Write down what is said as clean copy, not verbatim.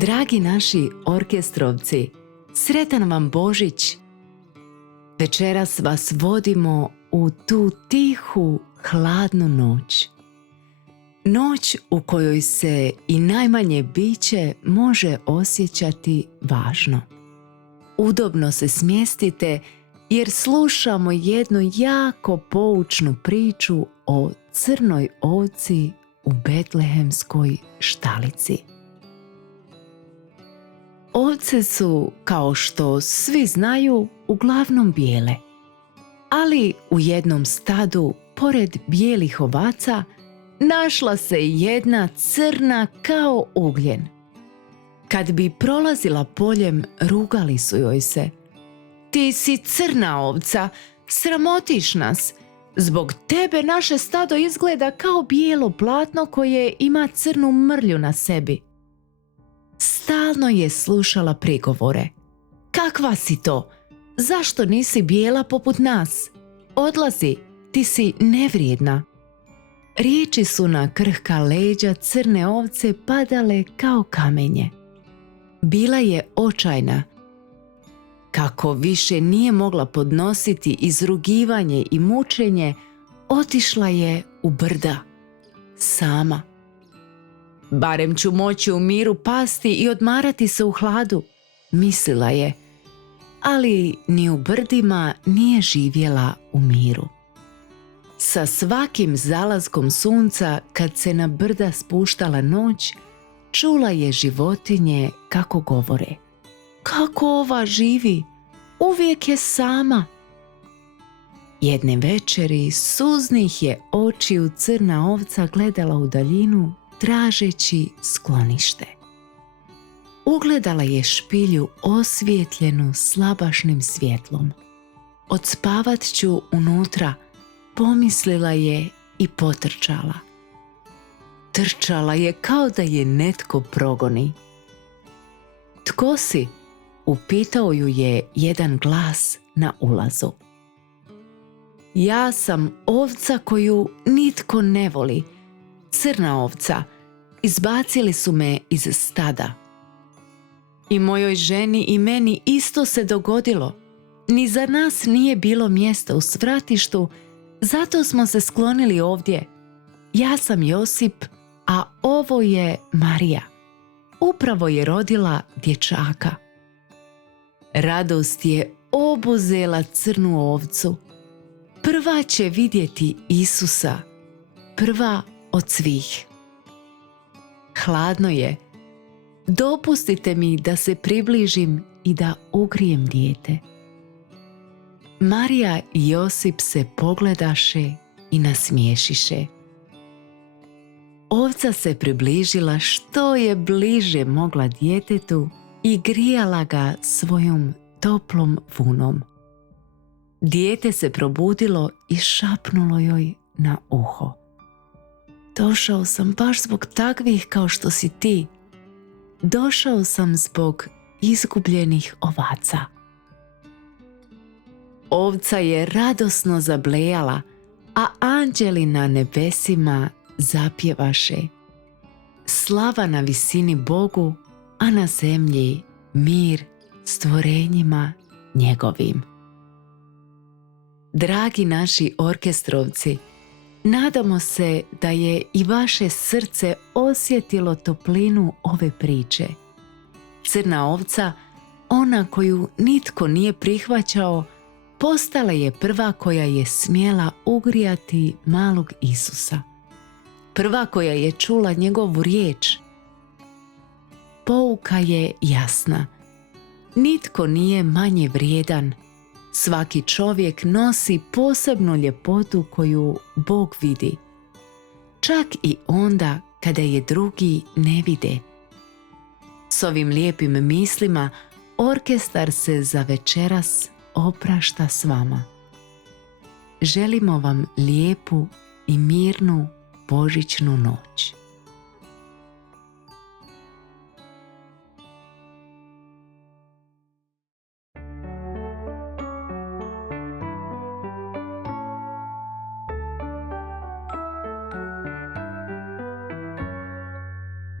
Dragi naši orkestrovci, sretan vam Božić! Večeras vas vodimo u tu tihu, hladnu noć. Noć u kojoj se i najmanje biće može osjećati važno. Udobno se smjestite jer slušamo jednu jako poučnu priču o crnoj ovci u betlehemskoj štalici. Ovce su, kao što svi znaju, uglavnom bijele. Ali u jednom stadu, pored bijelih ovaca, našla se jedna crna kao ugljen. Kad bi prolazila poljem, rugali su joj se: "Ti si crna ovca, sramotiš nas. Zbog tebe naše stado izgleda kao bijelo platno koje ima crnu mrlju na sebi." Stalno je slušala prigovore. "Kakva si to? Zašto nisi bijela poput nas? Odlazi, ti si nevrijedna." Riječi su na krhka leđa crne ovce padale kao kamenje. Bila je očajna. Kako više nije mogla podnositi izrugivanje i mučenje, otišla je u brda, sama. "Barem ću moći u miru pasti i odmarati se u hladu," mislila je, ali ni u brdima nije živjela u miru. Sa svakim zalaskom sunca, kad se na brda spuštala noć, čula je životinje kako govore: "Kako ova živi? Uvijek je sama." Jedne večeri suznih je očiju crna ovca gledala u daljinu, tražeći sklonište. Ugledala je špilju osvijetljenu slabašnim svjetlom. "Odspavat ću unutra," pomislila je i potrčala. Trčala je kao da je netko progoni. "Tko si?" upitao ju je jedan glas na ulazu. "Ja sam ovca koju nitko ne voli, crna ovca. Izbacili su me iz stada. I mojoj ženi i meni isto se dogodilo. Ni za nas nije bilo mjesta u svratištu, zato smo se sklonili ovdje. Ja sam Josip, a ovo je Marija. Upravo je rodila dječaka." Radost je obuzela crnu ovcu. Prva će vidjeti Isusa, prva od svih. "Hladno je. Dopustite mi da se približim i da ugrijem dijete." Marija i Josip se pogledaše i nasmiješiše. Ovca se približila što je bliže mogla djetetu i grijala ga svojom toplom vunom. Dijete se probudilo i šapnulo joj na uho: "Došao sam baš zbog takvih kao što si ti. Došao sam zbog izgubljenih ovaca." Ovca je radosno zablejala, a anđeli na nebesima zapjevaše: "Slava na visini Bogu, a na zemlji mir stvorenjima njegovim." Dragi naši orkestrovci, nadamo se da je i vaše srce osjetilo toplinu ove priče. Crna ovca, ona koju nitko nije prihvaćao, postala je prva koja je smjela ugrijati malog Isusa. Prva koja je čula njegovu riječ. Pouka je jasna. Nitko nije manje vrijedan. Svaki čovjek nosi posebnu ljepotu koju Bog vidi. Čak i onda kada je drugi ne vide. S ovim lijepim mislima orkestar se za večeras oprašta s vama. Želimo vam lijepu i mirnu božićnu noć.